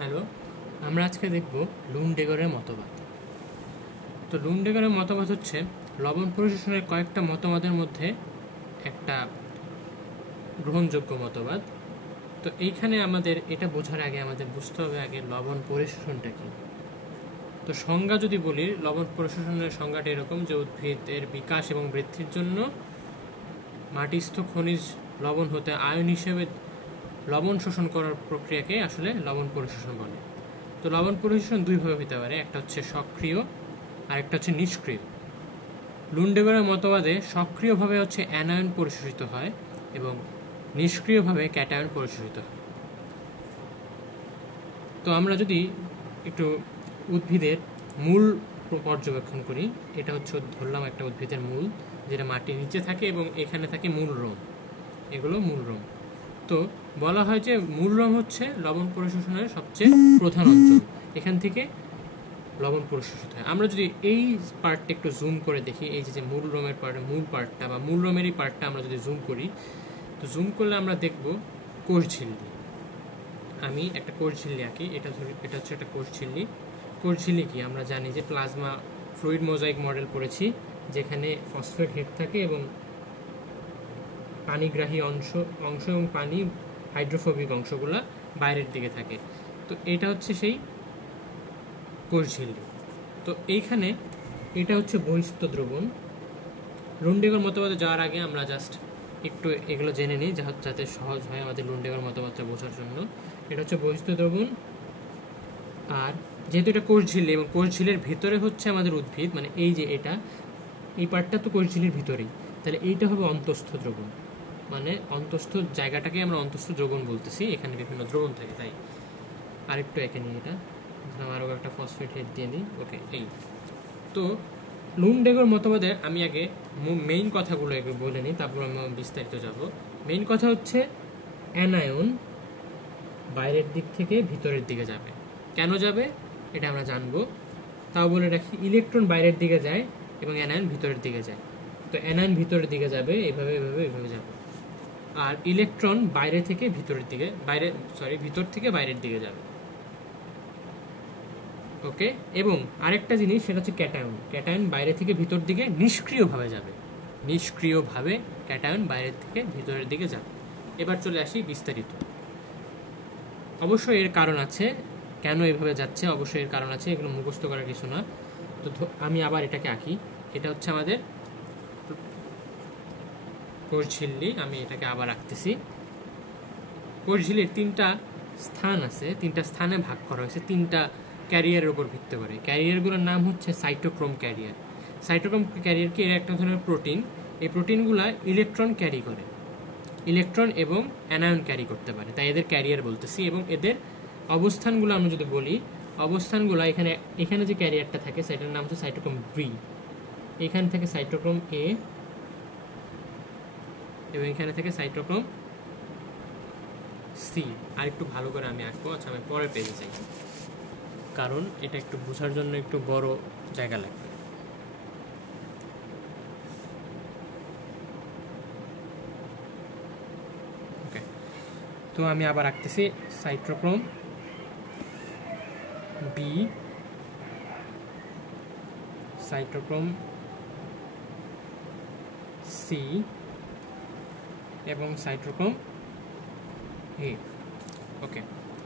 Hello, আমরা আজকে দেখব লুন্ডেগরের মতবাদ। তো লুন্ডেগরের মতবাদ হচ্ছে লবণ পরিশোষণের কয়েকটা মতবাদের মধ্যে একটা গ্রহণযোগ্য মতবাদ। তো এইখানে আমাদের এটা বোঝার আগে আমাদের বুঝতে হবে আগে লবণ পরিশোষণটা কি। তো সংজ্ঞা যদি বলি, লবণ পরিশোষণের সংজ্ঞাটা এরকম যে উদ্ভিদের বিকাশ এবং বৃদ্ধির জন্য মাটিস্থ খনিজ লবণ হতে আয়ন হিসেবে লবণ শোষণ করার প্রক্রিয়াকে আসলে লবণ পরিশোষণ বলে। তো লবণ পরিশোষণ দুইভাবে হতে পারে, একটা হচ্ছে সক্রিয় আর একটা হচ্ছে নিষ্ক্রিয়। লুন্ডেগরের মতবাদে সক্রিয়ভাবে হচ্ছে অ্যানায়ন পরিশোষিত হয় এবং নিষ্ক্রিয়ভাবে ক্যাটায়ন পরিশোষিত হয়। তো আমরা যদি একটু উদ্ভিদের মূল পর্যবেক্ষণ করি, এটা হচ্ছে ধরলাম একটা উদ্ভিদের মূল, যেটা মাটির নিচে থাকে এবং এখানে থাকে মূল রোম, এগুলো মূল রোম। তো বলা হয় যে মূল রোম হচ্ছে লবণ পরিশোষণের সবচেয়ে প্রধান অঞ্চল, এখান থেকে লবণ পরিশোষিত হয়। আমরা যদি এই পার্টটা একটু জুম করে দেখি, এই যে মূল রোমের মূল পার্টটা বা মূল রোমেরই পার্টটা আমরা যদি জুম করি, তো জুম করলে আমরা দেখব কোষঝিল্লি। আমি একটা কোষঝিল্লি আঁকি, এটা হচ্ছে একটা কোষঝিল্লি। কোষঝিল্লি কি আমরা জানি যে প্লাজমা ফ্লুইড মোজাইক মডেল পড়েছি, যেখানে ফসফেট হেড থাকে এবং পানিগ্রাহী অংশ এবং পানি হাইড্রোফোবিক অংশগুলো বাইরের দিকে থাকে। তো এটা হচ্ছে সেই কোষঝিল্লি। তো এইখানে এটা হচ্ছে বহিস্থ দ্রবণ। লুন্ডেগর মতবাদে যাওয়ার আগে আমরা জাস্ট একটু এগুলো জেনে নিই, যাতে সহজ হয় আমাদের লুন্ডেগর মতবাদটা বোঝার জন্য। এটা হচ্ছে বহিস্থ দ্রবণ, আর যেহেতু এটা কোষঝিল্লি এবং কোষঝিল্লির ভিতরে হচ্ছে আমাদের উদ্ভিদ, মানে এই যে এই পার্টটা তো কোষঝিল্লির ভিতরেই, তাহলে এইটা হবে অন্তঃস্থ দ্রবণ। মানে অন্তঃস্থ জায়গাটাকে আমরা অন্তঃস্থ দ্রবণ বলতেছি, এখানে বিভিন্ন দ্রবণ থাকে। তাই আরেকটু এঁকে নিই, এটা আরও একটা ফসফেট হেড দিয়ে নিই। ওকে, এই তো লুন্ডেগর মতবাদের আমি আগে মেইন কথাগুলো একটু বলে নিই, তারপর আমি বিস্তারিত যাব। মেইন কথা হচ্ছে অ্যানায়ন বাইরের দিক থেকে ভিতরের দিকে যাবে। কেন যাবে এটা আমরা জানবো, তাও বলে রাখি। ইলেকট্রন বাইরের দিকে যায় এবং অ্যানায়ন ভিতরের দিকে যায়। তো অ্যানায়ন ভিতরের দিকে যাবে, এভাবে এভাবে এভাবে যাবে। আর ইলেকট্রন বাইরে থেকে ভিতরের দিকে, ভিতর থেকে বাইরের দিকে যাবে। ওকে, এবং আরেকটা জিনিস, সেটা হচ্ছে ক্যাটায়ন। ক্যাটায়ন বাইরে থেকে ভিতর দিকে নিষ্ক্রিয়ভাবে যাবে। নিষ্ক্রিয়ভাবে ক্যাটায়ন বাইরের থেকে ভিতরের দিকে যাবে। এবার চলে আসি বিস্তারিত। অবশ্যই এর কারণ আছে, কেন এভাবে যাচ্ছে অবশ্যই এর কারণ আছে, এগুলো মুখস্থ করার কিছু না। তো আমি আবার এটাকে আঁকি, এটা হচ্ছে আমাদের কোষঝিল্লি। আমি এটাকে আবার আঁকতেছি। কোষঝিল্লির তিনটা স্থান আছে, তিনটা স্থানে ভাগ করা হয়েছে তিনটা ক্যারিয়ারের উপর ভিত্তি করে। ক্যারিয়ারগুলোর নাম হচ্ছে সাইটোক্রোম ক্যারিয়ার। সাইটোক্রোম ক্যারিয়ার কি? এর একটা ধরনের প্রোটিন। এই প্রোটিনগুলো ইলেকট্রন ক্যারি করে, ইলেকট্রন এবং অ্যানায়ন ক্যারি করতে পারে, তাই এদের ক্যারিয়ার বলতেছি। এবং এদের অবস্থানগুলো আমরা যদি বলি, অবস্থানগুলো এখানে যে ক্যারিয়ারটা থাকে সেটার নাম হচ্ছে সাইটোক্রোম বি। এখানে থেকে সাইটোক্রোম এ এবং এখানে থেকে সাইটোক্রোম সি। আর একটু ভালো করে আমি আঁকবো। আচ্ছা, আমি পরে পেজে যাই, কারণ এটা একটু বোঝার জন্য একটু বড় জায়গা লাগবে। ওকে, তো আমি আবার আঁকতেছি সাইটোক্রোম বি, সাইটোক্রোম সি এবং সাইটোক্রোম এ। ওকে,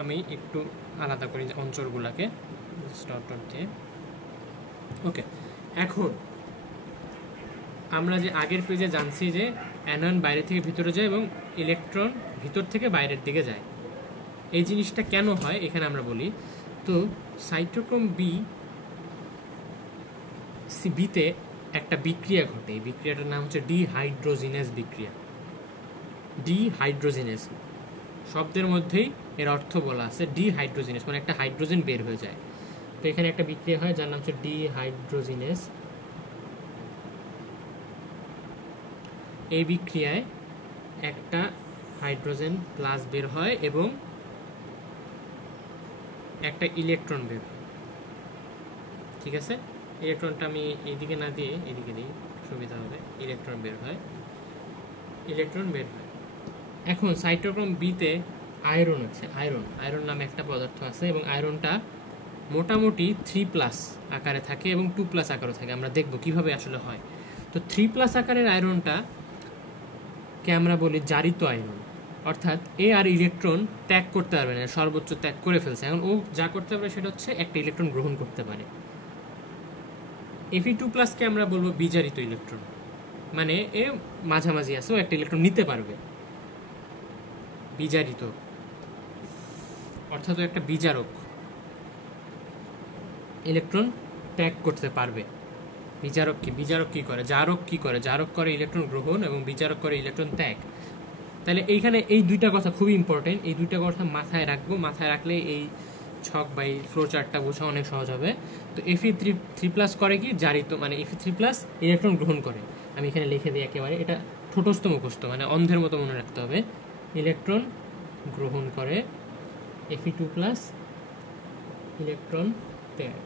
আমি একটু আলাদা করি অঞ্চলগুলোকে ডট ডট দিয়ে। ওকে, এখন আমরা যে আগের পেজে জানছি যে অ্যানায়ন বাইরে থেকে ভিতরে যায় এবং ইলেকট্রন ভিতর থেকে বাইরের দিকে যায়। এই জিনিসটা কেন হয় এখানে আমরা বলি। তো সাইটোক্রোম বিতে একটা বিক্রিয়া ঘটে, এই বিক্রিয়াটার নাম হচ্ছে ডিহাইড্রোজিনেস বিক্রিয়া। ডিহাইড্রোজিনেস শব্দের মধ্যেই এর অর্থ বলা আছে, ডিহাইড্রোজিনেস মানে একটা হাইড্রোজেন বের হয়ে যায়। তো এখানে একটা বিক্রিয়া হয় যার নাম হচ্ছে ডিহাইড্রোজিনেস। এই বিক্রিয়ায় একটা হাইড্রোজেন প্লাস বের হয় এবং একটা ইলেকট্রন বের হয়। ঠিক আছে, ইলেকট্রনটা আমি এইদিকে না দিয়ে এইদিকে দিই, সুবিধা হবে। ইলেকট্রন বের হয়। এখন সাইটোক্রোম বিতে আয়রন আছে, আয়রন নামে একটা পদার্থ আছে, এবং আয়রনটা মোটামুটি 3+ আকারে থাকে এবং 2+ আকারও থাকে। আমরা দেখব কিভাবে আসলে হয়। তো 3+ আকারের আয়রনটাকে আমরা বলি জারিত আয়রন, অর্থাৎ এ আর ইলেকট্রন ত্যাগ করতে পারবে না, সর্বোচ্চ ত্যাগ করে ফেলছে। এখন ও যা করতে পারে সেটা হচ্ছে একটা ইলেকট্রন গ্রহণ করতে পারে। Fe2+ কে আমরা বলবো বিজারিত ইলেকট্রন, মানে এ মাঝামাঝি আছে, ও একটা ইলেকট্রন নিতে পারবে। বিজারিত অর্থাৎ একটা বিজারক, ইলেকট্রন ত্যাগ করতে পারবে। বিজারক কি করে? জারক কি করে? জারক করে ইলেকট্রন গ্রহণ এবং বিজারক করে ইলেকট্রন ত্যাগ। তাহলে এইখানে এই দুইটা কথা খুবই ইম্পর্টেন্ট, এই দুইটা কথা মাথায় রাখবো। মাথায় রাখলে এই ছক বা এই ফ্লো চার্টটা বোঝা অনেক সহজ হবে। তো Fe3+ করে কি? জারিত, মানে Fe3+ ইলেকট্রন গ্রহণ করে। আমি এখানে লিখে দিই একেবারে, এটা ঠোঁটস্থ মুখস্থ, মানে অন্ধের মতো মনে রাখতে হবে। ইলেকট্রন গ্রহণ করে, Fe2+ ইলেকট্রন ত্যাগ।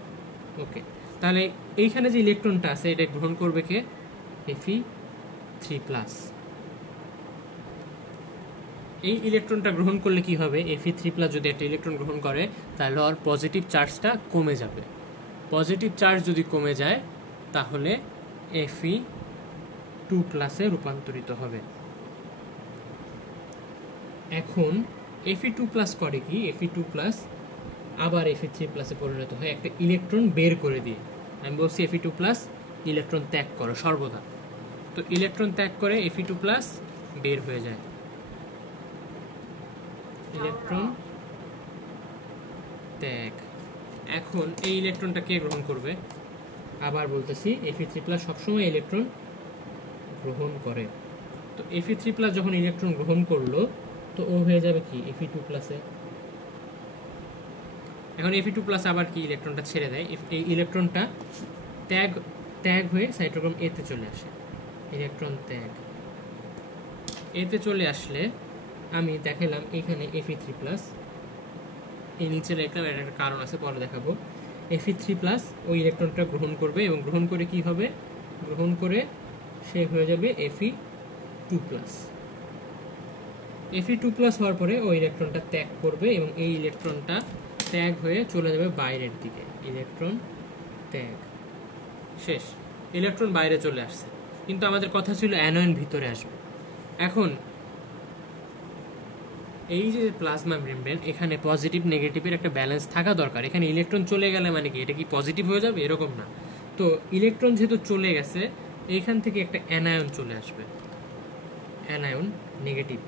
ওকে, তাহলে এইখানে যে ইলেকট্রনটা আছে এটা গ্রহণ করবে কে? Fe3+। এই ইলেকট্রনটা গ্রহণ করলে কি হবে? Fe3+ যদি একটা ইলেকট্রন গ্রহণ করে তাহলে ওর পজিটিভ চার্জটা কমে যাবে। পজিটিভ চার্জ যদি কমে যায় তাহলে Fe2+ রূপান্তরিত হবে। এখন Fe2+ করে কি? Fe2+ আবার Fe3+ পরিণত হয় একটা ইলেকট্রন বের করে দিয়ে। আমি বলছি Fe2+ ইলেকট্রন ত্যাগ করো সর্বদা। তো ইলেকট্রন ত্যাগ করে Fe2+ বের হয়ে যায়। ইলেকট্রন ত্যাগ। এখন এই ইলেকট্রনটা কে গ্রহণ করবে? আবার বলতেছি, Fe3+ সবসময় ইলেকট্রন গ্রহণ করে। তো Fe3+ যখন ইলেকট্রন গ্রহণ করলো তো ও হয়ে যাবে কি? Fe2+। এখন Fe2+ আবার কি? ইলেকট্রনটা ছেড়ে দেয়। এই ইলেকট্রনটা ত্যাগ হয়ে সাইটোক্রোম এতে চলে আসে। ইলেকট্রন ত্যাগ এতে চলে আসলে আমি দেখালাম এখানে Fe3+, এই নিচে লিখলাম, এর একটা কারণ আছে, পরে দেখাবো। Fe3+ ওই ইলেকট্রনটা গ্রহণ করবে এবং গ্রহণ করে কি হবে? গ্রহণ করে সে হয়ে যাবে Fe2+। Fe2+ হওয়ার পরে ওই ইলেকট্রনটা ত্যাগ করবে এবং এই ইলেকট্রনটা ত্যাগ হয়ে চলে যাবে বাইরের দিকে। ইলেকট্রন ত্যাগ শেষ, ইলেকট্রন বাইরে চলে আসছে। কিন্তু আমাদের কথা ছিল অ্যানোয়ন ভিতরে আসবে। এখন এই যে প্লাজমা মেমব্রেন, এখানে পজিটিভ নেগেটিভের একটা ব্যালেন্স থাকা দরকার। এখানে ইলেকট্রন চলে গেলে মানে কি এটা কি পজিটিভ হয়ে যাবে? এরকম না। তো ইলেকট্রন যেহেতু চলে গেছে, এইখান থেকে একটা অ্যানায়ন চলে আসবে। অ্যানায়ন নেগেটিভ,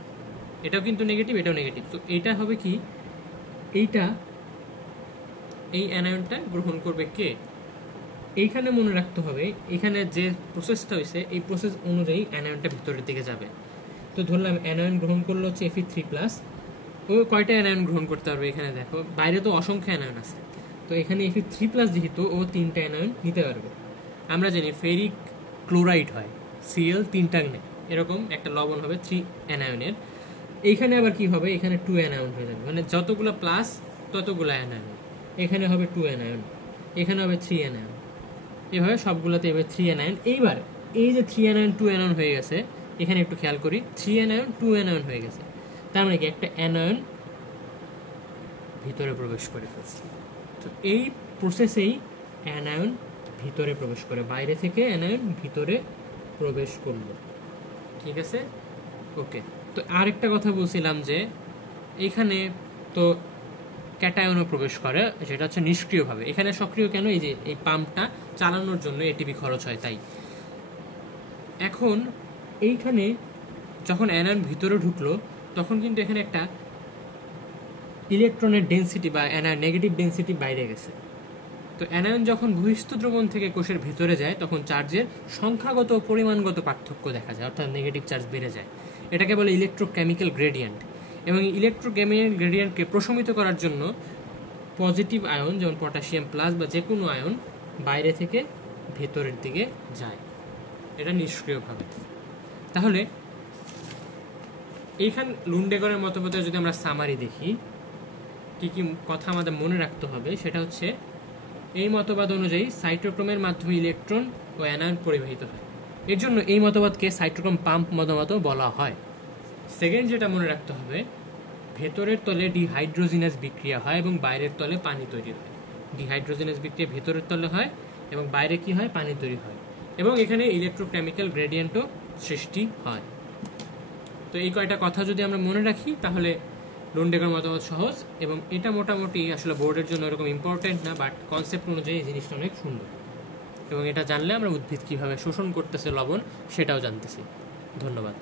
এটাও কিন্তু নেগেটিভ, এটাও নেগেটিভ। তো এটা হবে কি? এই অ্যানায়নটা গ্রহণ করবে কে? এইখানে মনে রাখতে হবে, এখানে যে প্রসেসটা হয়েছে এই প্রসেস অনুযায়ী অ্যানায়নটা ভিতরের দিকে যাবে। তো ধরলাম অ্যানায়ন গ্রহণ করলো হচ্ছে Fe3+। ও কয়টা অ্যানায়ন গ্রহণ করতে পারবে? এখানে দেখো বাইরে তো অসংখ্য অ্যানায়ন আছে। তো এখানে Fe3+ যেহেতু ও 3টা অ্যানায়ন নিতে পারবে। আমরা জানি ফেরিক ক্লোরাইড হয়, Cl 3টা নেয়, এরকম একটা লবণ হবে 3 অ্যানায়নের। এইখানে আবার কি হবে? এখানে 2 অ্যানায়ন হয়ে যাবে, মানে যতগুলো প্লাস ততগুলো অ্যানায়ন। এখানে হবে 2 অ্যানায়ন, এখানে হবে 3 অ্যানায়ন, এভাবে সবগুলোতে এবার 3 অ্যানায়ন। এইবার এই যে 3 অ্যানায়ন 2 অ্যানায়ন হয়ে গেছে, এখানে একটু খেয়াল করি, 3 অ্যানায়ন 2 অ্যানায়ন হয়ে গেছে। তার মানে কি একটা অ্যানায়ন ভিতরে প্রবেশ করে ফেলছে। তো এই প্রসেসেই অ্যানায়ন ভিতরে প্রবেশ করে, বাইরে থেকে অ্যানায়ন ভিতরে প্রবেশ করলো। ঠিক আছে, ওকে। তো আরেকটা কথা বলছিলাম যে এখানে তো ক্যাটায়নও প্রবেশ করে, সেটা হচ্ছে নিষ্ক্রিয়ভাবে। এখানে সক্রিয় কেন? এই যে এই পাম্পটা চালানোর জন্য এটিপি খরচ হয় তাই। এখন এইখানে যখন অ্যানায়ন ভিতরে ঢুকলো তখন কিন্তু এখানে একটা ইলেকট্রনের ডেনসিটি বা অ্যানায়ন নেগেটিভ ডেনসিটি বাইরে গেছে। তো অ্যানায়ন যখন বহিস্থ দ্রবণ থেকে কোষের ভিতরে যায় তখন চার্জের সংখ্যাগত ও পরিমাণগত পার্থক্য দেখা যায়, অর্থাৎ নেগেটিভ চার্জ বেড়ে যায়। এটাকে বলে ইলেকট্রোকেমিক্যাল গ্রেডিয়েন্ট। এবং ইলেকট্রোকেমিক্যাল গ্রেডিয়েন্টকে প্রশমিত করার জন্য পজিটিভ আয়ন যেমন পটাশিয়াম প্লাস বা যে কোনো আয়ন বাইরে থেকে ভেতরের দিকে যায়, এটা নিষ্ক্রিয়ভাবে। তাহলে এইখান লুন্ডেগরের মতবাদে যদি আমরা সামারি দেখি, কি কি কথা আমাদের মনে রাখতে হবে সেটা হচ্ছে, এই মতবাদ অনুযায়ী সাইটোক্রোমের মাধ্যমে ইলেকট্রন ও অ্যানায়ন পরিবাহিত হয়। এর জন্য এই মতবাদকে সাইটোক্রোম পাম্প মতবাদও বলা হয়। সেকেন্ড যেটা মনে রাখতে হবে, ভেতরের তলে ডিহাইড্রোজিনাস বিক্রিয়া হয় এবং বাইরের তলে পানি তৈরি হয়। ডিহাইড্রোজিনাস বিক্রিয়া ভেতরের তলে হয় এবং বাইরে কি হয়, পানি তৈরি হয়, এবং এখানে ইলেকট্রোকেমিক্যাল গ্রেডিয়েন্টও সৃষ্টি হয়। তো এই কয়টা কথা যদি আমরা মনে রাখি তাহলে লুন্ডেগার মতবাদ সহজ, এবং এটা মোটামুটি আসলে বোর্ডের জন্য এরকম ইম্পর্টেন্ট না, বাট কনসেপ্ট অনুযায়ী এই জিনিসটা অনেক সুন্দর, এবং এটা জানলে আমরা উদ্ভিদ কীভাবে শোষণ করতেছে লবণ সেটাও জানতেছি। ধন্যবাদ।